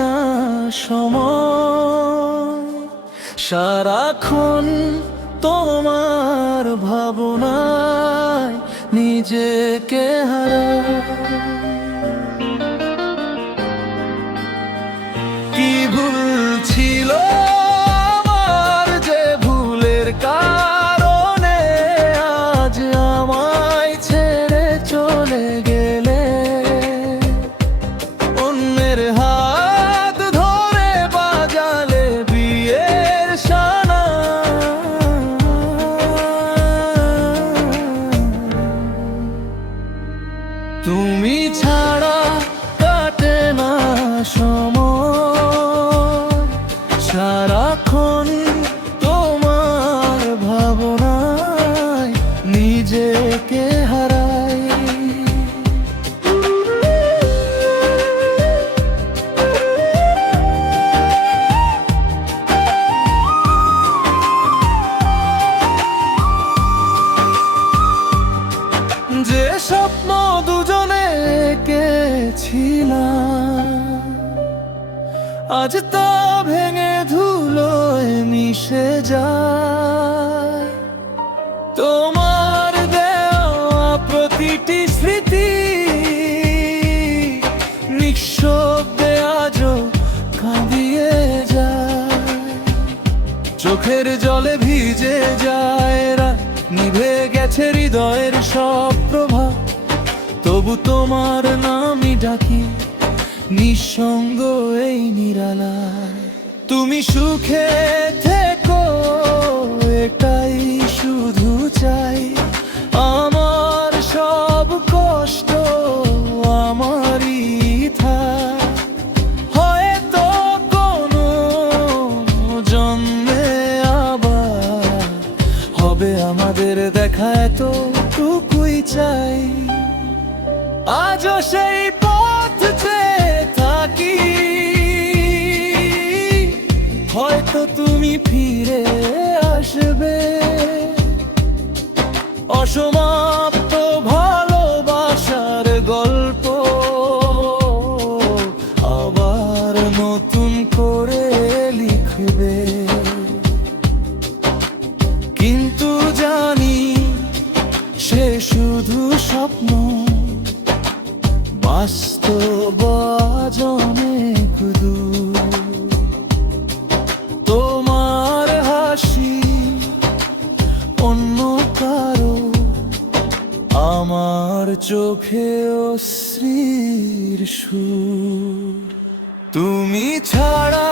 না সময়, সারাক্ষণ তোমার ভাবনায় নিজেকে হারাই। কি ভুল ছিল আমার যে ভুলের কারণে আজ আমায় ছেড়ে চলে গেলে। অন্যের হাত ধরে বাজালে বিয়ের শানা, তুমি ছাড়া কাটে না সময়, সারাক্ষণ তোমার ভাবনায় নিজেকে হারাই। যে স্বপ্ন দুজনে এঁকেছিলাম আজ তা ভেঙে ধুলোয় মিশে যায়। তোমার দেওয়া প্রতিটি স্মৃতি নিঃশব্দে আজও কাঁদিয়ে যায়। চোখের জলে ভিজে যায় রাত, নিভে গেছে হৃদয়ের সব প্রভা, তবু তোমার নামই ডাকি নিঃসঙ্গ এই নিরালায়। তুমি সুখে থেকো এটাই শুধু চাই, আমার সব কষ্ট আমারই থাক। হয়তো কোনো জন্মে আবার হবে আমাদের দেখা, এতটুকুই চাই। আজও সেই পথ চেয়ে থাকি, হয়তো তুমি ফিরে আসবে। অসমাপ্ত ভালোবাসার গল্প আবার নতুন করে লিখবে। কিন্তু জানি সে শুধু স্বপ্ন, বাস্তব আজ অনেক দূর। তোমার হাসি অন্য কারো, আমার চোখে অশ্রুর সুর। তুমি ছাড়া